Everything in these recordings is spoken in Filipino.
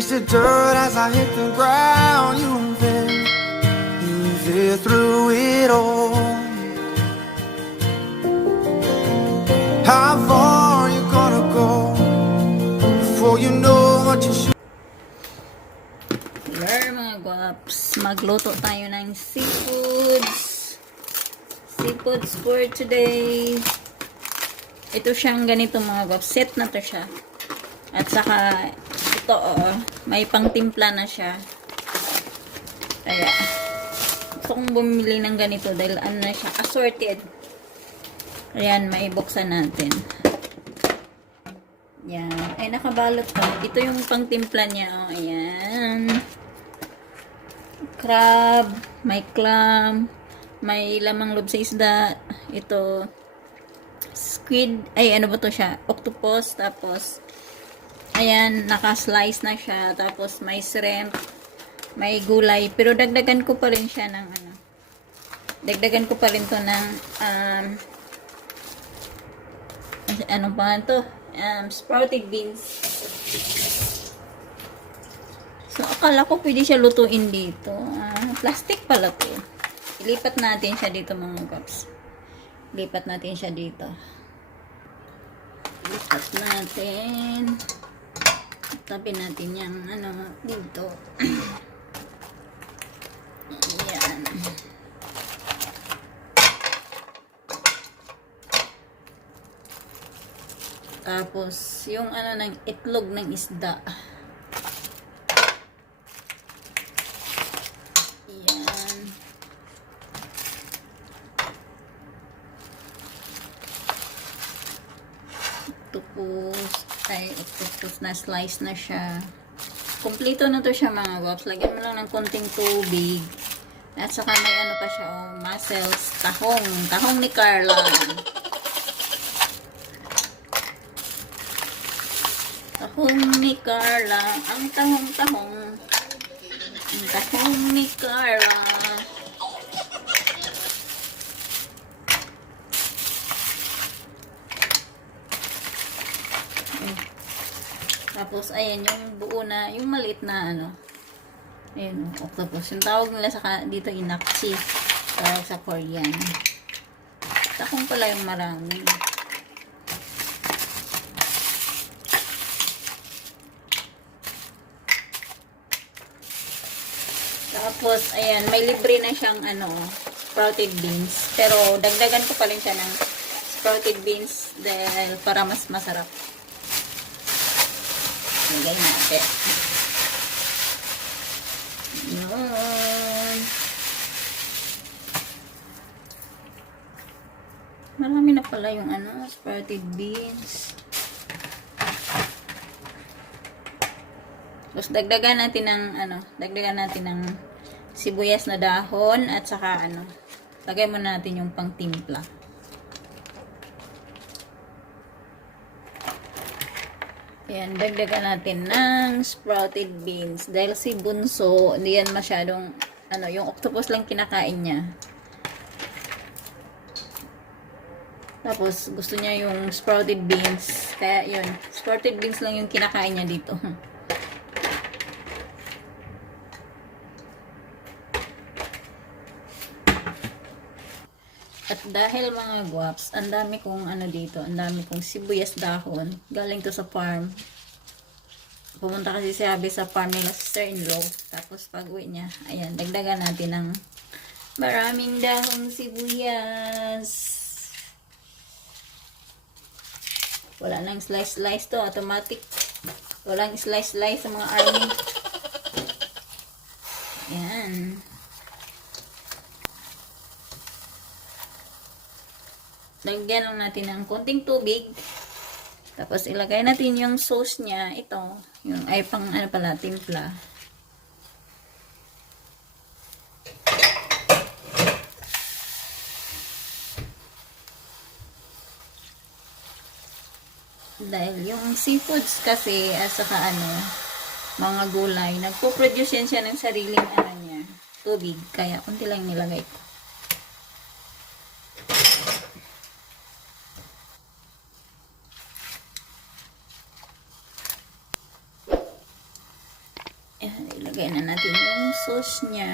taste the dirt as I hit the ground. You there through it all. How far you gonna go before you know what you should? Hello mga guwaps, magluto tayo ng seafoods for today. Ito siyang ganito mga guwaps, set na to siya. At saka ito may pangtimpla na siya. Kaya gusto kong bumili ng ganito dahil ano na siya, assorted. Ayan, maibuksan natin. Yan. Ay, nakabalot pa. Ito yung pangtimpla niya. Oh, ayan. Crab. May clam. May lamang loob sa isda. Ito. Squid. Ay, ano ba to siya? Octopus. Tapos, ayan, naka-slice na siya. Tapos, may shrimp. May gulay. Pero dagdagan ko pa rin siya ng ano. Dagdagan ko pa rin to ng ano pa to? Sprouted beans. So, akala ko pwede siya lutuin dito. Plastic pala to. Ilipat natin siya dito mga guwaps. Lipat natin siya dito. Lipat natin. Tabi natin yung ano dito. Ayan. Tapos, yung ano ng itlog ng isda. Ayan. Octopus na slice na siya. Kompleto na to siya mga guwaps. Lagyan mo lang ng konting tubig. At saka may ano pa siya, mussels, tahong. Tahong ni Carla. Tahong ni Carla. Ang tahong-tahong. Ang tahong ni Carla. Tapos, ayan, yung buo na, yung maliit na, ano, ayun, octopus. Yung tawag nila sa, dito, inakchi. Tawag sa Korean. Takong pala yung marami. Tapos, ayan, may libre na siyang, ano, sprouted beans. Pero, dagdagan ko pa rin siya ng sprouted beans dahil para mas masarap. Lagay natin. Yun. Marami na pala yung ano, sprouted beans. Tapos dagdagan natin ng ano, dagdagan natin ng sibuyas na dahon at saka ano, lagay muna natin yung pangtimpla. Ayan, dagdagan natin ng sprouted beans. Dahil si Bunso, hindi yan masyadong, ano, yung octopus lang kinakain niya. Tapos, gusto niya yung sprouted beans. Kaya, yun, sprouted beans lang yung kinakain niya dito. At dahil mga guwaps, ang dami kong ano dito, ang dami kong sibuyas dahon. Galing to sa farm. Pumunta kasi si Abby sa farm nila sister-in-law. Tapos pag uwi niya, ayan, dagdagan natin ng maraming dahong sibuyas. Wala nang slice-slice to, automatic. Walang slice-slice sa mga army. Ayan. Lagyan lang natin ng konting tubig. Tapos ilagay natin yung sauce niya. Ito, yung ay pang ano pala, timpla. Dahil yung seafoods kasi saka ano, mga gulay, nagpo-produce yan siya ng sariling ano niya, tubig. Kaya konti lang nilagay ko. Ilagay na natin yung sauce niya.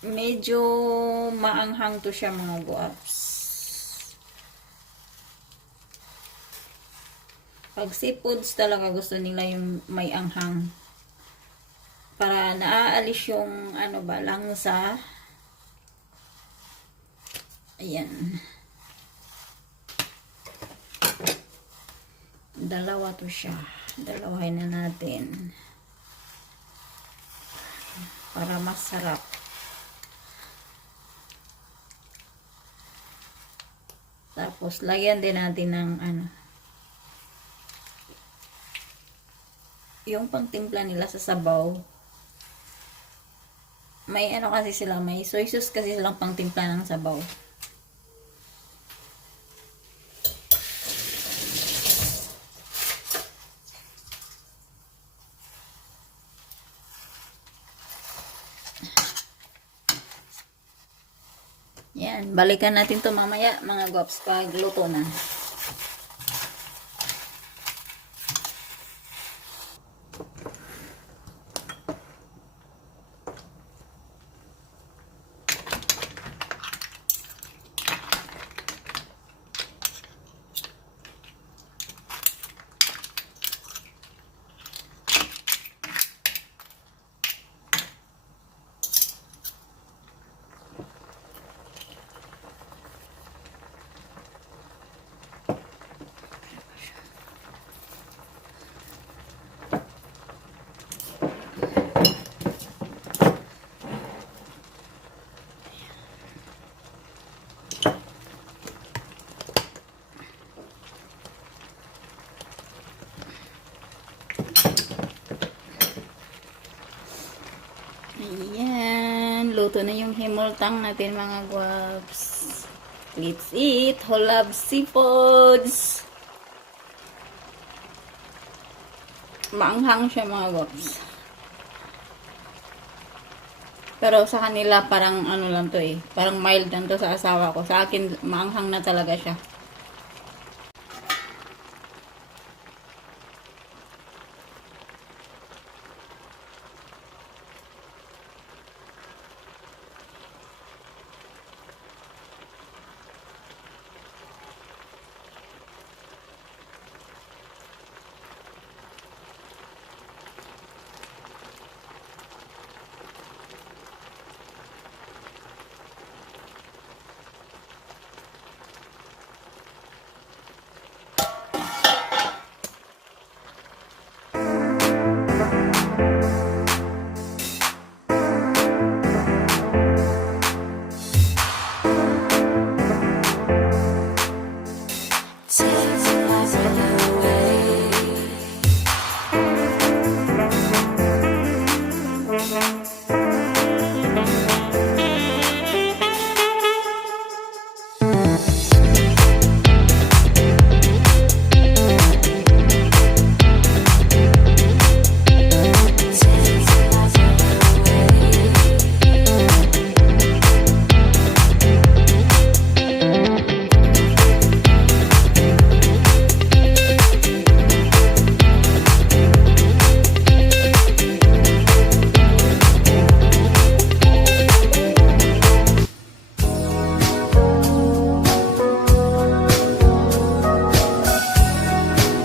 Medyo maanghang to siya mga guwaps. Pag seafoods talaga gusto nila yung may anghang. Para naaalis yung ano ba, langsa. Ayan. Dalawa to siya. Dalawahin na natin. Para masarap. Tapos, lagyan din natin ng ano. Yung pangtimpla nila sa sabaw. May ano kasi sila, may soy sauce kasi silang pangtimpla ng sabaw. Yan, balikan natin to mamaya mga gops pag luto na. Ayan, luto na yung himultang natin mga guwaps. Let's eat, who loves seafoods. Maanghang siya mga guwaps. Pero sa kanila parang ano lang to eh, parang mild lang to sa asawa ko. Sa akin maanghang na talaga siya.